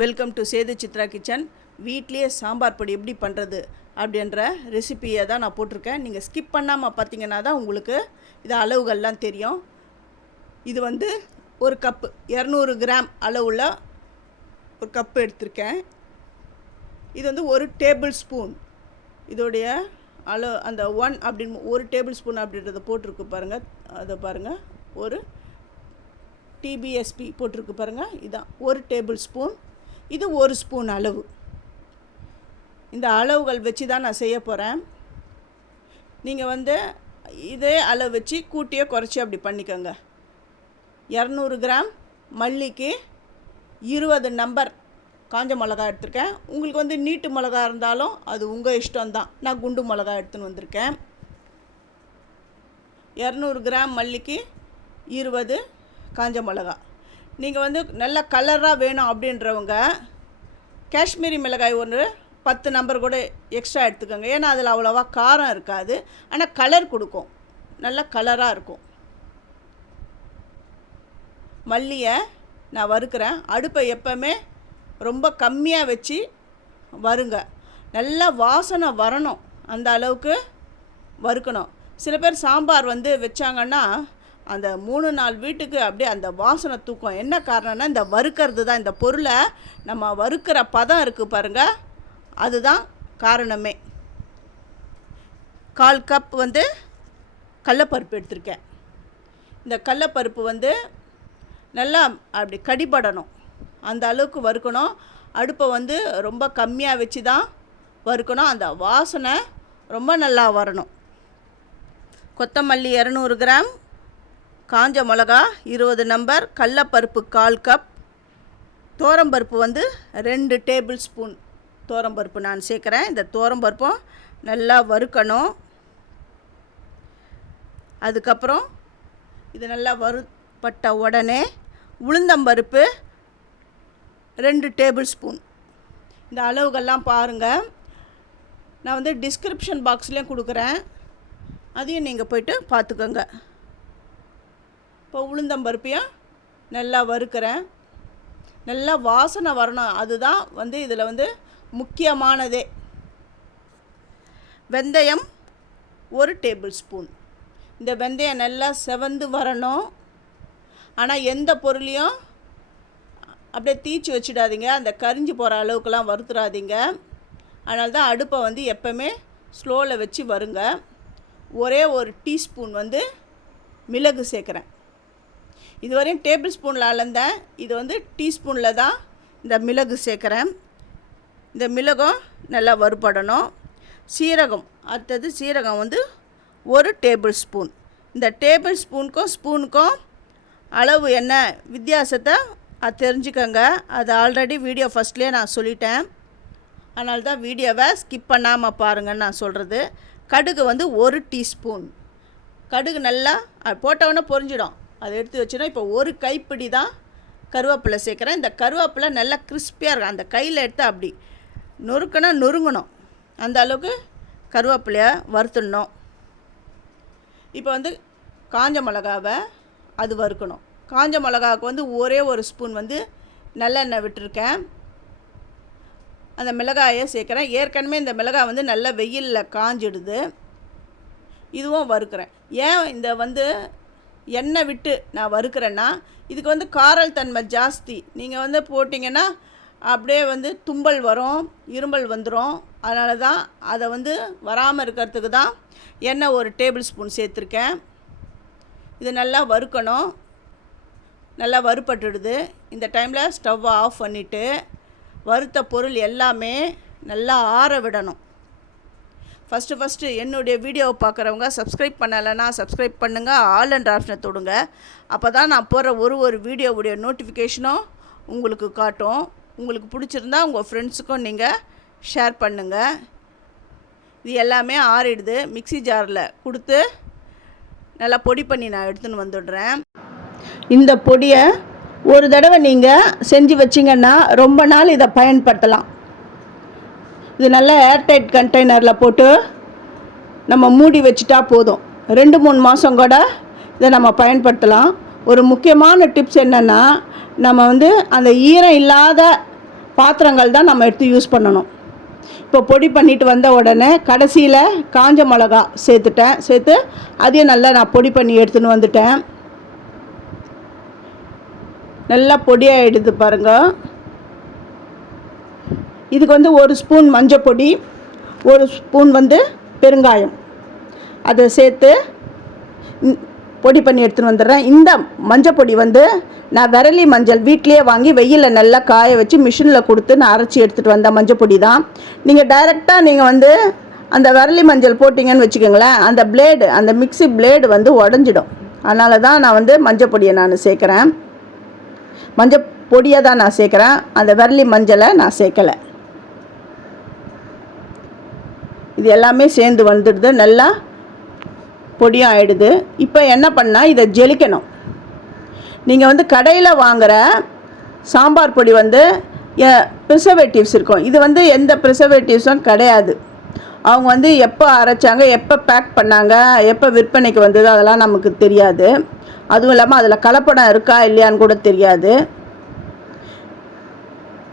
Welcome to Sethu Chitra kitchen. வீட்லேயே சாம்பார் பொடி எப்படி பண்ணுறது அப்படின்ற ரெசிபியை தான் நான் போட்டிருக்கேன். நீங்கள் ஸ்கிப் பண்ணாமல் பார்த்தீங்கன்னா தான் உங்களுக்கு இது அளவுகள்லாம் தெரியும். இது வந்து ஒரு கப்பு 200 கிராம் அளவுள்ள ஒரு கப்பு எடுத்திருக்கேன். இது வந்து ஒரு டேபிள் ஸ்பூன் இதோடைய அளவு அந்த 1 அப்படின்னு ஒரு டேபிள் ஸ்பூன் அப்படின்றத போட்டிருக்கு பாருங்கள். அதை பாருங்கள், ஒரு டிபிஎஸ்பி போட்டிருக்கு பாருங்கள். இதுதான் ஒரு டேபிள் ஸ்பூன். இது ஒரு ஸ்பூன் அளவு. இந்த அளவுகள் வச்சு தான் நான் செய்ய போகிறேன். நீங்கள் வந்து இதே அளவு வச்சு கூட்டியோ குறைச்சி அப்படி பண்ணிக்கோங்க. 200 கிராம் மல்லிக்கு 20 நம்பர் காஞ்ச மிளகா எடுத்திருக்கேன். உங்களுக்கு வந்து நீட்டு மிளகா இருந்தாலும் அது உங்கள் இஷ்டம்தான். நான் குண்டு மிளகா எடுத்துன்னு வந்திருக்கேன். 200 கிராம் மல்லிக்கு 20 காஞ்ச மிளகா. நீங்கள் வந்து நல்ல கலராக வேணும் அப்படின்றவங்க காஷ்மீரி மிளகாய் ஒன்று 10 நம்பர் கூட எக்ஸ்ட்ரா எடுத்துக்கோங்க. ஏன்னா அதில் அவ்வளோவா காரம் இருக்காது, ஆனால் கலர் கொடுக்கும், நல்ல கலராக இருக்கும். மல்லியை நான் வறுக்கிறேன். அடுப்பை எப்போவுமே ரொம்ப கம்மியாக வச்சு வறுங்க. நல்லா வாசனை வரணும், அந்த அளவுக்கு வறுக்கணும். சில பேர் சாம்பார் வந்து வச்சாங்கன்னா அந்த 3-4 வீட்டுக்கு அப்படியே அந்த வாசனை தூக்கம். என்ன காரணம்னா இந்த வறுக்கிறது தான். இந்த பொருளை நம்ம வறுக்கிற பதம் இருக்குது பாருங்கள், அதுதான் காரணமே. 1/4 கப் வந்து கடலப்பருப்பு எடுத்திருக்கேன். இந்த கடலப்பருப்பு வந்து நல்லா அப்படி கடிபடணும், அந்த அளவுக்கு வறுக்கணும். அடுப்பை வந்து ரொம்ப கம்மியாக வச்சு தான் வறுக்கணும். அந்த வாசனை ரொம்ப நல்லா வரணும். கொத்தமல்லி 200 கிராம், காஞ்ச மிளகா 20 நம்பர், கடலப்பருப்பு 1/4 கப், தோரம்பருப்பு வந்து 2 டேபிள் ஸ்பூன் தோரம்பருப்பு நான் சேர்க்குறேன். இந்த தோரம்பருப்பும் நல்லா வறுக்கணும். அதுக்கப்புறம் இது நல்லா வறுப்பட்ட உடனே உளுந்தம்பருப்பு 2 டேபிள் ஸ்பூன். இந்த அளவுகள்லாம் பாருங்கள், நான் வந்து டிஸ்கிரிப்ஷன் பாக்ஸ்லேயும் கொடுக்குறேன், அதையும் நீங்கள் போய்ட்டு பார்த்துக்கோங்க. இப்போ உளுந்தம்பருப்பையும் நல்லா வறுக்கிறேன். நல்லா வாசனை வரணும், அதுதான் வந்து இதில் வந்து முக்கியமானதே. வெந்தயம் 1 டேபிள் ஸ்பூன். இந்த வெந்தயம் நல்லா செவந்து வரணும். ஆனால் எந்த பொருளையும் அப்படியே தீச்சு வச்சிடாதீங்க, அந்த கரிஞ்சு போகிற அளவுக்குலாம் வறுத்துடாதீங்க. அதனால தான் அடுப்பை வந்து எப்போவுமே ஸ்லோவில் வச்சு வருங்க. ஒரே ஒரு டீஸ்பூன் வந்து மிளகு சேர்க்குறேன். இதுவரையும் டேபிள் ஸ்பூனில் அளந்தேன், இது வந்து டீஸ்பூனில் தான் இந்த மிளகு சேர்க்குறேன். இந்த மிளகும் நல்லா வறுபடணும். சீரகம், அடுத்தது சீரகம் வந்து 1 டேபிள் ஸ்பூன். இந்த டேபிள் ஸ்பூனுக்கும் அளவு என்ன வித்தியாசத்தை அது தெரிஞ்சுக்கோங்க. அது ஆல்ரெடி வீடியோ ஃபஸ்ட்லேயே நான் சொல்லிட்டேன், அதனால தான் வீடியோவை ஸ்கிப் பண்ணாமல் பாருங்கன்னு நான் சொல்கிறது. கடுகு வந்து 1 டீஸ்பூன். கடுகு நல்லா போட்டவுடனே பொரிஞ்சிடும், அதை எடுத்து வச்சுனா. இப்போ 1 கைப்பிடி தான் கருவேப்பிலை சேர்க்குறேன். இந்த கருவேப்பிலை நல்லா கிறிஸ்பியாக இருக்கும். அந்த கையில் எடுத்து அப்படி நொறுங்கணும், அந்த அளவுக்கு கருவேப்பிலையை வறுத்துடணும். இப்போ வந்து காஞ்ச மிளகாவை அது வறுக்கணும். காஞ்ச மிளகாவுக்கு வந்து ஒரே ஒரு ஸ்பூன் வந்து நல்லெண்ணெய் விட்டுருக்கேன். அந்த மிளகாயை சேர்க்குறேன். ஏற்கனவே இந்த மிளகாய் வந்து நல்லா வெயிலில் காஞ்சிடுது. இதுவும் வறுக்கிறேன். ஏன் இந்த வந்து எண்ணெய் விட்டு நான் வறுக்கிறேன்னா, இதுக்கு வந்து காரல் தன்மை ஜாஸ்தி. நீங்கள் வந்து போட்டிங்கன்னா அப்படியே வந்து தும்பல் வரும், இருமல் வந்துடும். அதனால தான் அதை வந்து வராமல் இருக்கிறதுக்கு தான் எண்ணெய் 1 டேபிள் ஸ்பூன் சேர்த்துருக்கேன். இது நல்லா வறுக்கணும். நல்லா வறுப்பட்டுடுது. இந்த டைமில் ஸ்டவ்வை ஆஃப் பண்ணிவிட்டு வறுத்த பொருள் எல்லாமே நல்லா ஆற விடணும். ஃபஸ்ட்டு என்னுடைய வீடியோவை பார்க்குறவங்க சப்ஸ்கிரைப் பண்ணலைன்னா சப்ஸ்கிரைப் பண்ணுங்கள், ஆல் என்ற ஆப்ஷனை தொடுங்க. அப்போ தான் நான் போடுற ஒரு வீடியோவுடைய நோட்டிஃபிகேஷனும் உங்களுக்கு காட்டும். உங்களுக்கு பிடிச்சிருந்தா உங்கள் ஃப்ரெண்ட்ஸுக்கும் நீங்கள் ஷேர் பண்ணுங்கள். இது எல்லாமே ஆறிடுது. மிக்ஸி ஜாரில் கொடுத்து நல்லா பொடி பண்ணி நான் எடுத்துன்னு வந்துடுறேன். இந்த பொடியை ஒரு தடவை நீங்கள் செஞ்சு வச்சிங்கன்னா ரொம்ப நாள் இதை பயன்படுத்தலாம். இது நல்லா ஏர்டைட் கண்டெய்னரில் போட்டு நம்ம மூடி வச்சுட்டா போதும். 2-3 மாதம் கூட இதை நம்ம பயன்படுத்தலாம். ஒரு முக்கியமான டிப்ஸ் என்னென்னா, நம்ம வந்து அந்த ஈரம் இல்லாத பாத்திரங்கள் தான் நம்ம எடுத்து யூஸ் பண்ணணும். இப்போ பொடி பண்ணிட்டு வந்த உடனே கடைசியில் காஞ்ச மிளகா சேர்த்து அதையும் நல்லா நான் பொடி பண்ணி எடுத்துன்னு வந்துட்டேன். நல்லா பொடியாகிடுது பாருங்கள். இதுக்கு வந்து 1 ஸ்பூன் மஞ்சள் பொடி, 1 ஸ்பூன் வந்து பெருங்காயம் அதை சேர்த்து பொடி பண்ணி எடுத்துன்னு வந்துடுறேன். இந்த மஞ்சள் பொடி வந்து நான் விரலி மஞ்சள் வீட்லேயே வாங்கி வெயிலில் நல்லா காய வச்சு மிஷினில் கொடுத்து நான் அரைச்சி எடுத்துகிட்டு வந்த மஞ்சள் பொடி தான். நீங்கள் டைரெக்டாக நீங்கள் வந்து அந்த விரலி மஞ்சள் போட்டிங்கன்னு வச்சுக்கோங்களேன், அந்த பிளேடு, அந்த மிக்ஸி பிளேடு வந்து உடஞ்சிடும். அதனால தான் நான் வந்து மஞ்சள் பொடியை நான் சேர்க்குறேன். மஞ்சள் பொடியை தான் நான் சேர்க்குறேன், அந்த விரலி மஞ்சளை நான் சேர்க்கலை. இது எல்லாமே சேர்ந்து வந்துடுது, நல்லா பொடியும் ஆகிடுது. இப்போ என்ன பண்ணால் இதை ஜெலிக்கணும். நீங்கள் வந்து கடையில் வாங்குகிற சாம்பார் பொடி வந்து ப்ரிசர்வேட்டிவ்ஸ் இருக்கும். இது வந்து எந்த ப்ரிசர்வேட்டிவ்ஸும் கிடையாது. அவங்க வந்து எப்போ அரைச்சாங்க, எப்போ பேக் பண்ணாங்க, எப்போ விற்பனைக்கு வந்தது அதெல்லாம் நமக்கு தெரியாது. அதுவும் இல்லாமல் அதில் கலப்படம் இருக்கா இல்லையான்னு கூட தெரியாது.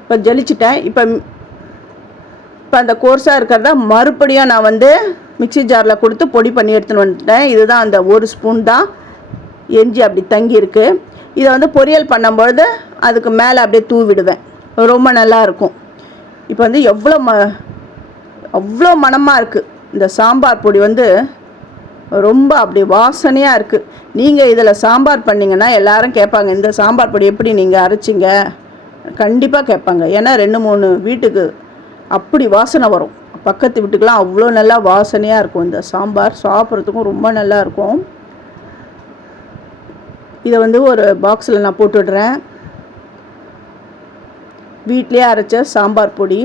இப்போ ஜெலிச்சிட்டேன். இப்போ அந்த கோர்ஸாக இருக்கிறத மறுபடியும் நான் வந்து மிக்ஸி ஜாரில் கொடுத்து பொடி பண்ணி எடுத்துன்னு வந்துட்டேன். இதுதான் அந்த 1 ஸ்பூன் தான் எஞ்சி அப்படி தங்கியிருக்கு. இதை வந்து பொரியல் பண்ணும்பொழுது அதுக்கு மேலே அப்படியே தூவிடுவேன், ரொம்ப நல்லாயிருக்கும். இப்போ வந்து அவ்வளோ மணமாக இருக்குது. இந்த சாம்பார் பொடி வந்து ரொம்ப அப்படி வாசனையாக இருக்குது. நீங்கள் இதில் சாம்பார் பண்ணிங்கன்னா எல்லோரும் கேட்பாங்க, இந்த சாம்பார் பொடி எப்படி நீங்கள் அரைச்சிங்க, கண்டிப்பாக கேட்பாங்க. ஏன்னா 2-3 வீட்டுக்கு அப்படி வாசனை வரும். பக்கத்து வீட்டுக்கெலாம் அவ்வளோ நல்லா வாசனையாக இருக்கும். இந்த சாம்பார் சாப்பிட்றதுக்கும் ரொம்ப நல்லாயிருக்கும். இதை வந்து ஒரு பாக்ஸில் நான் போட்டுடுறேன். வீட்லேயே அரைச்ச சாம்பார் பொடி.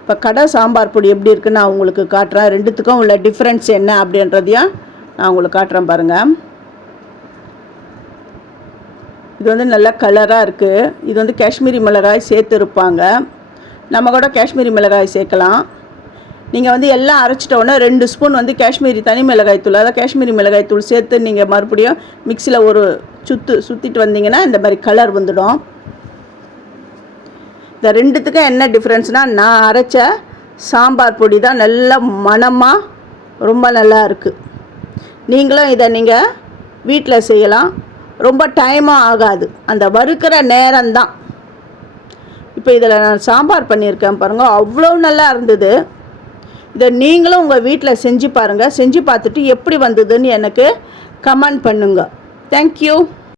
இப்போ கடை சாம்பார் பொடி எப்படி இருக்குன்னு நான் உங்களுக்கு காட்டுறேன். ரெண்டுத்துக்கும் உள்ள டிஃப்ரென்ஸ் என்ன அப்படின்றதையும் நான் உங்களுக்கு காட்டுறேன் பாருங்கள். இது வந்து நல்லா கலராக இருக்குது. இது வந்து காஷ்மீரி மிளகாய் சேர்த்துருப்பாங்க. நம்ம கூட காஷ்மீரி மிளகாய் சேர்க்கலாம். நீங்கள் வந்து எல்லாம் அரைச்சிட்டோன்னே 2 ஸ்பூன் வந்து காஷ்மீரி தனி மிளகாய் தூள், அதாவது காஷ்மீரி மிளகாய் தூள் சேர்த்து நீங்கள் மறுபடியும் மிக்ஸியில் ஒரு சுற்றிட்டு வந்தீங்கன்னா இந்த மாதிரி கலர் வந்துடும். இந்த ரெண்டுத்துக்கும் என்ன டிஃப்ரென்ஸ்னால், நான் அரைச்ச சாம்பார் பொடி தான் நல்ல மணமாக ரொம்ப நல்லா இருக்குது. நீங்களும் இதை நீங்கள் வீட்டில் செய்யலாம். ரொம்ப டைமும் ஆகாது, அந்த வறுக்கிற நேரம்தான். இப்போ இதில் நான் சாம்பார் பண்ணியிருக்கேன் பாருங்கள், அவ்வளோ நல்லா இருந்தது. இதை நீங்களும் உங்கள் வீட்டில் செஞ்சு பாருங்கள். செஞ்சு பார்த்துட்டு எப்படி வந்ததுன்னு எனக்கு கமெண்ட் பண்ணுங்கள். தேங்க்யூ.